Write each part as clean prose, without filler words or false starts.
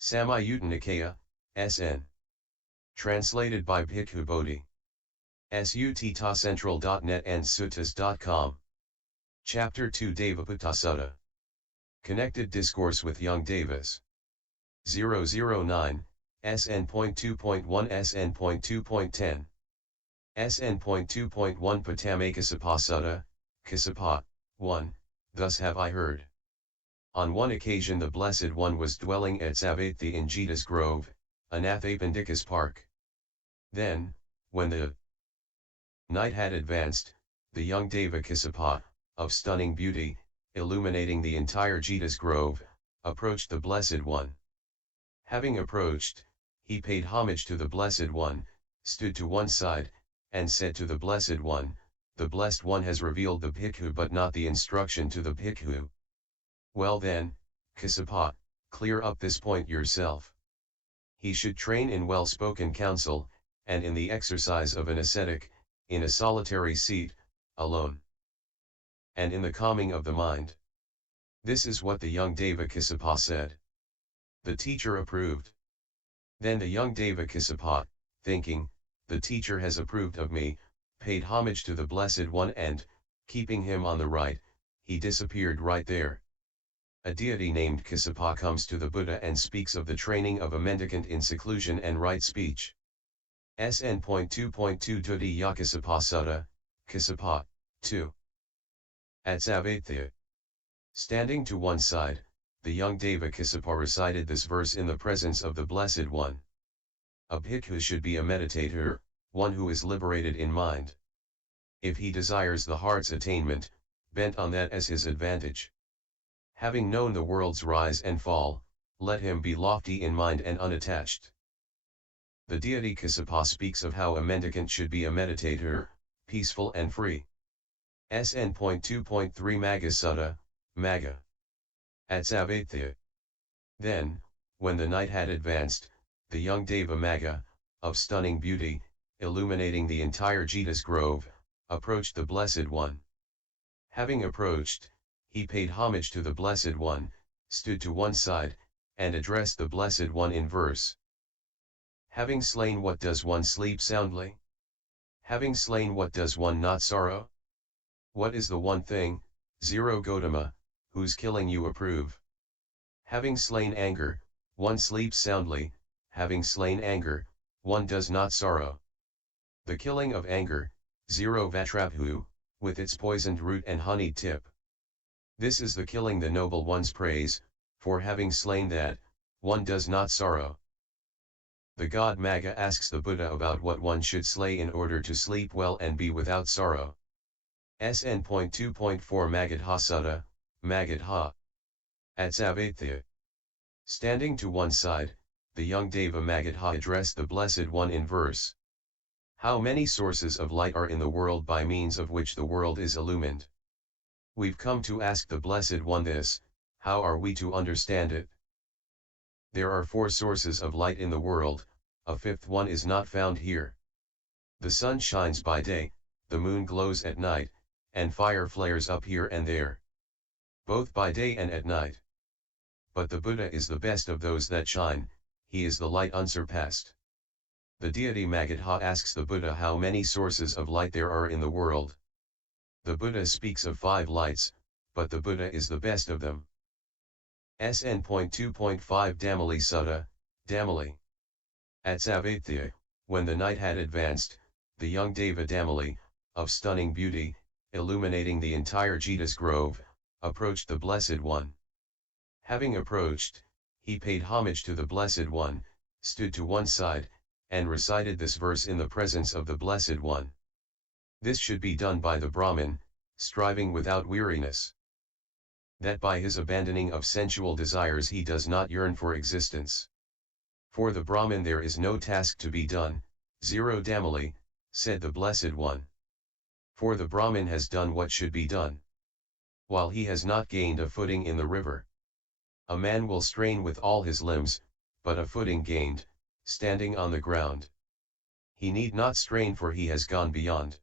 Samyutta Nikaya, SN. Translated by Bhikkhu Bodhi. Sutta.central.net and suttas.com. Chapter 2 Devaputta Sutta. Connected Discourse with Young Devas. 009, SN.2.1-SN.2.10. SN.2.1 Patame Kassapa Sutta, Kassapa, 1, Thus have I heard. On one occasion the Blessed One was dwelling at Savatthi in Jeta's grove, Anathapindika's park. Then, when the night had advanced, the young deva Kassapa, of stunning beauty, illuminating the entire Jeta's grove, approached the Blessed One. Having approached, he paid homage to the Blessed One, stood to one side, and said to the Blessed One, "The Blessed One has revealed the Bhikkhu but not the instruction to the Bhikkhu. Well then, Kassapa, clear up this point yourself. He should train in well-spoken counsel, and in the exercise of an ascetic, in a solitary seat, alone, and in the calming of the mind." This is what the young deva Kassapa said. The teacher approved. Then the young deva Kassapa, thinking, "The teacher has approved of me," paid homage to the Blessed One and, keeping him on the right, he disappeared right there. A deity named Kassapa comes to the Buddha and speaks of the training of a mendicant in seclusion and right speech. SN.2.1-SN.2.10 Sutta, Kassapa, 2. At Savatthi. Standing to one side, the young deva Kassapa recited this verse in the presence of the Blessed One. A bhikkhu should be a meditator, one who is liberated in mind. If he desires the heart's attainment, bent on that as his advantage. Having known the world's rise and fall, let him be lofty in mind and unattached. The deity Kassapa speaks of how a mendicant should be a meditator, peaceful and free. SN.2.3 Magga Sutta, Magga. At Savatthi. Then, when the night had advanced, the young deva Magga, of stunning beauty, illuminating the entire Jeta's grove, approached the Blessed One. Having approached, he paid homage to the Blessed One, stood to one side, and addressed the Blessed One in verse. Having slain what does one sleep soundly? Having slain what does one not sorrow? What is the one thing, Gautama, whose killing you approve? Having slain anger, one sleeps soundly, having slain anger, one does not sorrow. The killing of anger, Vatrabhu, with its poisoned root and honeyed tip. This is the killing the noble ones praise, for having slain that, one does not sorrow. The god Magga asks the Buddha about what one should slay in order to sleep well and be without sorrow. SN.2.4 Magadha Sutta, Magadha. At Savatthi. Standing to one side, the young deva Magadha addressed the Blessed One in verse. How many sources of light are in the world by means of which the world is illumined? We've come to ask the Blessed One this, how are we to understand it? There are 4 sources of light in the world, a 5th one is not found here. The sun shines by day, the moon glows at night, and fire flares up here and there. Both by day and at night. But the Buddha is the best of those that shine, he is the light unsurpassed. The deity Magadha asks the Buddha how many sources of light there are in the world. The Buddha speaks of 5 lights, but the Buddha is the best of them. SN.2.5 Damali Sutta, Damali. At Savatthi, when the night had advanced, the young deva Damali, of stunning beauty, illuminating the entire Jeta's grove, approached the Blessed One. Having approached, he paid homage to the Blessed One, stood to one side, and recited this verse in the presence of the Blessed One. This should be done by the Brahmin, striving without weariness. That by his abandoning of sensual desires he does not yearn for existence. For the Brahmin there is no task to be done, Damali, said the Blessed One. For the Brahmin has done what should be done. While he has not gained a footing in the river. A man will strain with all his limbs, but a footing gained, standing on the ground. He need not strain for he has gone beyond.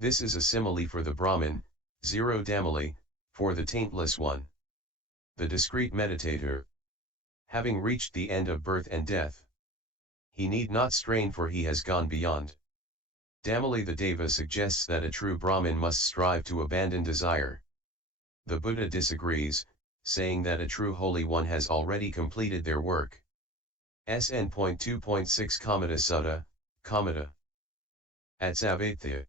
This is a simile for the Brahmin, Damali, for the taintless one. The discreet meditator. having reached the end of birth and death. He need not strain, for he has gone beyond. Damali the Deva suggests that a true Brahmin must strive to abandon desire. The Buddha disagrees, saying that a true Holy One has already completed their work. SN.2.1-SN.2.10 Sutta, Kamata. At Savatthi.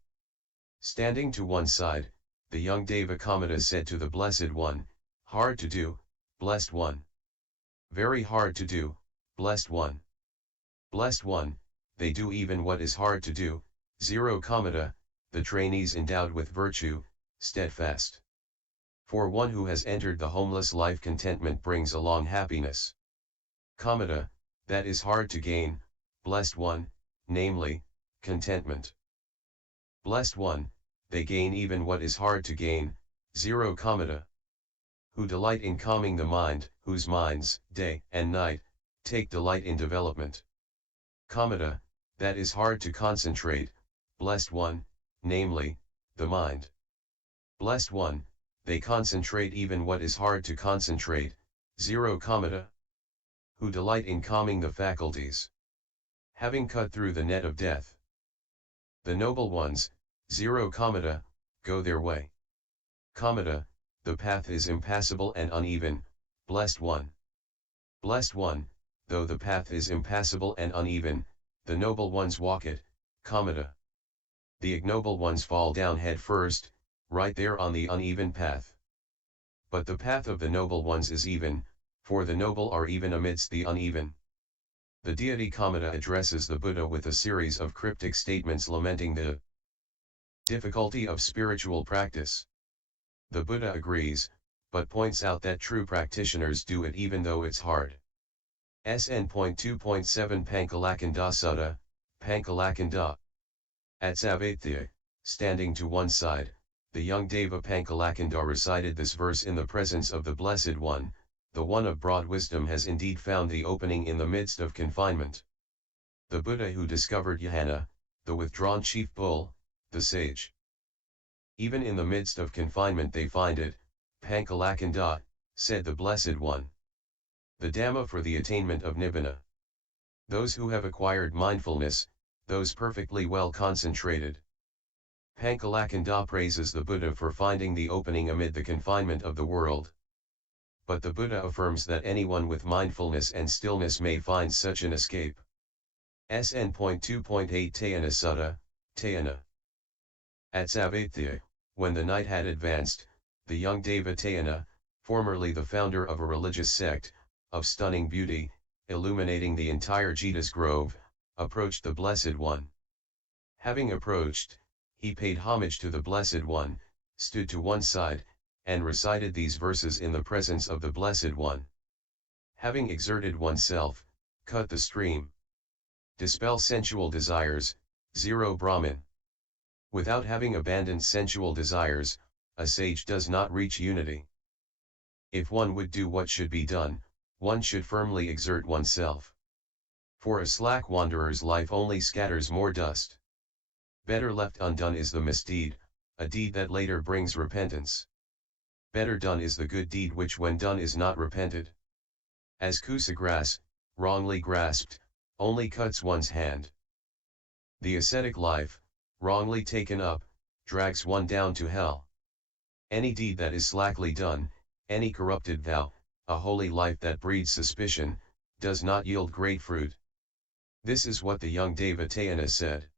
Standing to one side, the young Deva Kamata said to the Blessed One, "Hard to do, Blessed One. Very hard to do, Blessed One. Blessed One, they do even what is hard to do." 0 Kamata, the trainees endowed with virtue, steadfast. For one who has entered the homeless life, contentment brings along happiness. Kamata, that is hard to gain, Blessed One, namely, contentment. Blessed One, they gain even what is hard to gain. 0 Kamata. Who delight in calming the mind, whose minds, day and night, take delight in development. Kamata, that is hard to concentrate, Blessed One, namely, the mind. Blessed One, they concentrate even what is hard to concentrate. 0 Kamata. Who delight in calming the faculties. Having cut through the net of death. The noble ones, 0 Kamata, go their way. Kamata, the path is impassable and uneven, Blessed One. Blessed One, though the path is impassable and uneven, the noble ones walk it, Kamata. The ignoble ones fall down head first, right there on the uneven path. But the path of the noble ones is even, for the noble are even amidst the uneven. The deity Kamata addresses the Buddha with a series of cryptic statements lamenting the difficulty of spiritual practice. The Buddha agrees, but points out that true practitioners do it even though it's hard. SN.2.7 Pankalakanda Sutta, Pankalakanda. At Savatthi, standing to one side, the young Deva Pankalakanda recited this verse in the presence of the Blessed One. The one of broad wisdom has indeed found the opening in the midst of confinement. The Buddha who discovered Jnana, the withdrawn chief bull, the sage. Even in the midst of confinement they find it, Pankalakanda, said the Blessed One. The Dhamma for the attainment of Nibbana. Those who have acquired mindfulness, those perfectly well concentrated. Pankalakanda praises the Buddha for finding the opening amid the confinement of the world. But the Buddha affirms that anyone with mindfulness and stillness may find such an escape. SN.2.8 Tayana Sutta, Tayana. At Savatthi, when the night had advanced, the young Deva Tayana, formerly the founder of a religious sect, of stunning beauty, illuminating the entire Jeta's grove, approached the Blessed One. Having approached, he paid homage to the Blessed One, stood to one side, and recited these verses in the presence of the Blessed One. Having exerted oneself, cut the stream. Dispel sensual desires, 0 Brahmin. Without having abandoned sensual desires, a sage does not reach unity. If one would do what should be done, one should firmly exert oneself. For a slack wanderer's life only scatters more dust. Better left undone is the misdeed, a deed that later brings repentance. Better done is the good deed which when done is not repented. As kusa grass, wrongly grasped, only cuts one's hand. The ascetic life, wrongly taken up, drags one down to hell. Any deed that is slackly done, any corrupted vow, a holy life that breeds suspicion, does not yield great fruit. This is what the young Deva Tayana said.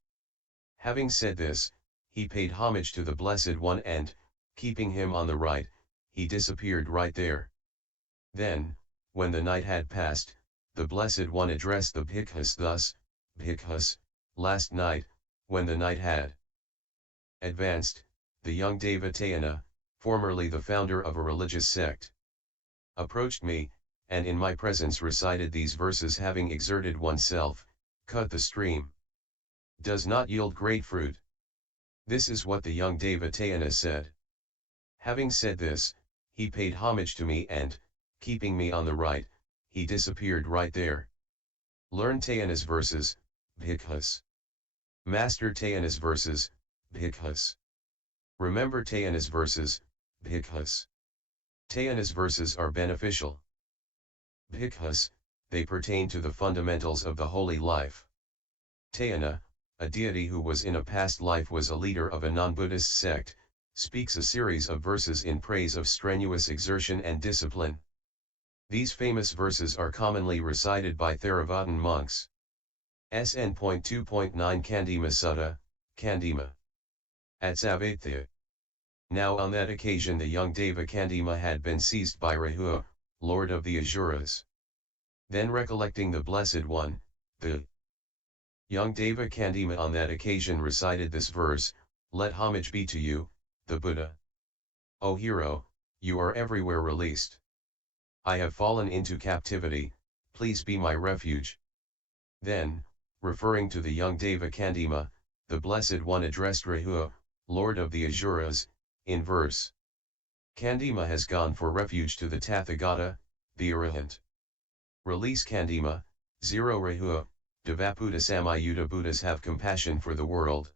Having said this, he paid homage to the Blessed One and, keeping him on the right, he disappeared right there. Then, when the night had passed, the Blessed One addressed the Bhikkhus thus, Bhikkhus, last night, when the night had advanced, the young Deva Tayana, formerly the founder of a religious sect, approached me, and in my presence recited these verses, having exerted oneself, cut the stream. Does not yield great fruit. This is what the young Deva Tayana said. Having said this, he paid homage to me and, keeping me on the right, he disappeared right there. Learn Tayana's verses, Bhikkhus. Master Tayana's verses, Bhikkhus. Remember Tayana's verses, Bhikkhus. Tayana's verses are beneficial. Bhikkhus, they pertain to the fundamentals of the holy life. Tayana, a deity who was in a past life was a leader of a non-Buddhist sect, speaks a series of verses in praise of strenuous exertion and discipline. These famous verses are commonly recited by Theravada monks. SN.2.1 Kandima Sutta, Kandima. At Savatthi. Now on that occasion the young deva Kandima had been seized by Rahu, lord of the Asuras. Then recollecting the Blessed One, the young deva Kandima on that occasion recited this verse, "Let homage be to you, the Buddha. O hero, you are everywhere released. I have fallen into captivity, please be my refuge." Then, referring to the young deva Kandima, the Blessed One addressed Rahu, lord of the Asuras, in verse. Kandima has gone for refuge to the Tathagata, the Arahant. Release Kandima, 0 Rahu, Devaputa Samayuta Buddhas have compassion for the world.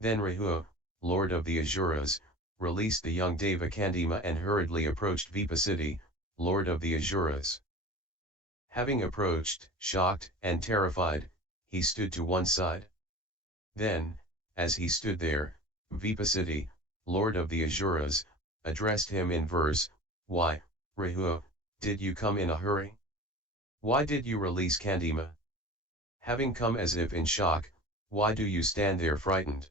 Then Rahu, lord of the Asuras, released the young deva Kandima and hurriedly approached Vipassiti, lord of the Asuras. Having approached, shocked and terrified, he stood to one side. Then, as he stood there, Vipassiti, lord of the Asuras, addressed him in verse, "Why, Rahu, did you come in a hurry? Why did you release Kandima? Having come as if in shock, why do you stand there frightened?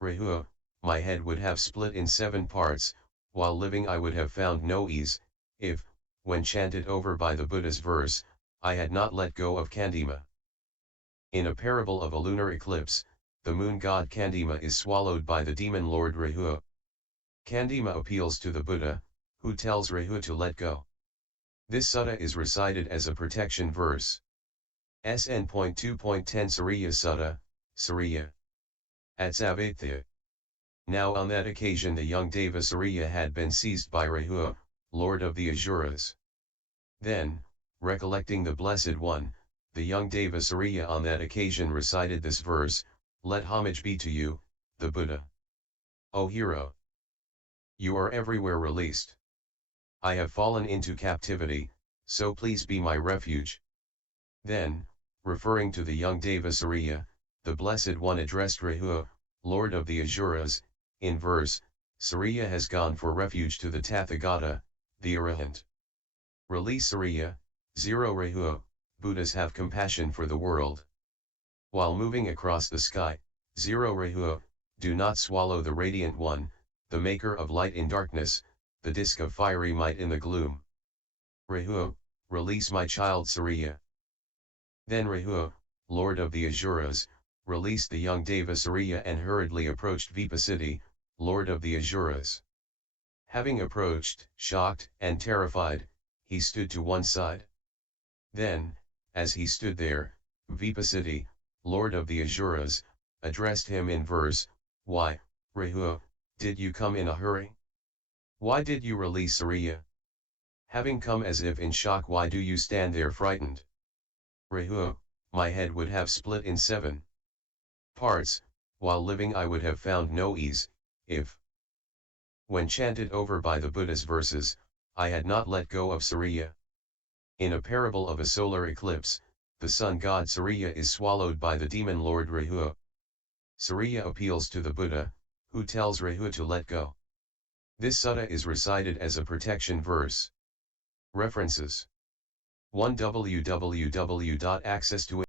Rahu, my head would have split in 7 parts, while living I would have found no ease, if, when chanted over by the Buddha's verse, I had not let go of Kandima." In a parable of a lunar eclipse, the moon god Kandima is swallowed by the demon lord Rahu. Kandima appeals to the Buddha, who tells Rahu to let go. This sutta is recited as a protection verse. SN.2.10 Sariya Sutta, Sariya. At Savatthi. Now on that occasion the young deva Sariya had been seized by Rahu, lord of the Asuras. Then, recollecting the Blessed One, the young deva Sariya on that occasion recited this verse, "Let homage be to you, the Buddha. O hero, you are everywhere released. I have fallen into captivity, so please be my refuge." Then, referring to the young deva Sariya, the Blessed One addressed Rahu, lord of the Asuras, in verse, "Sariya has gone for refuge to the Tathagata, the Arahant. Release Sariya, 0 Rahu, Buddhas have compassion for the world. While moving across the sky, 0 Rahu, do not swallow the Radiant One, the maker of light in darkness, the disk of fiery might in the gloom. Rahu, release my child Sariya." Then Rahu, lord of the Asuras, released the young deva Sariya and hurriedly approached Vipassiti, lord of the Asuras. Having approached, shocked and terrified, he stood to one side. Then, as he stood there, Vipassiti, lord of the Asuras, addressed him in verse, "Why, Rahu, did you come in a hurry? Why did you release Sariya? Having come as if in shock, why do you stand there frightened? Rahu, my head would have split in 7 parts, while living I would have found no ease, if, when chanted over by the Buddha's verses, I had not let go of Sariya." In a parable of a solar eclipse, the sun god Sariya is swallowed by the demon lord Rahu. Sariya appeals to the Buddha, who tells Rahu to let go. This sutta is recited as a protection verse. References: 1 www.access2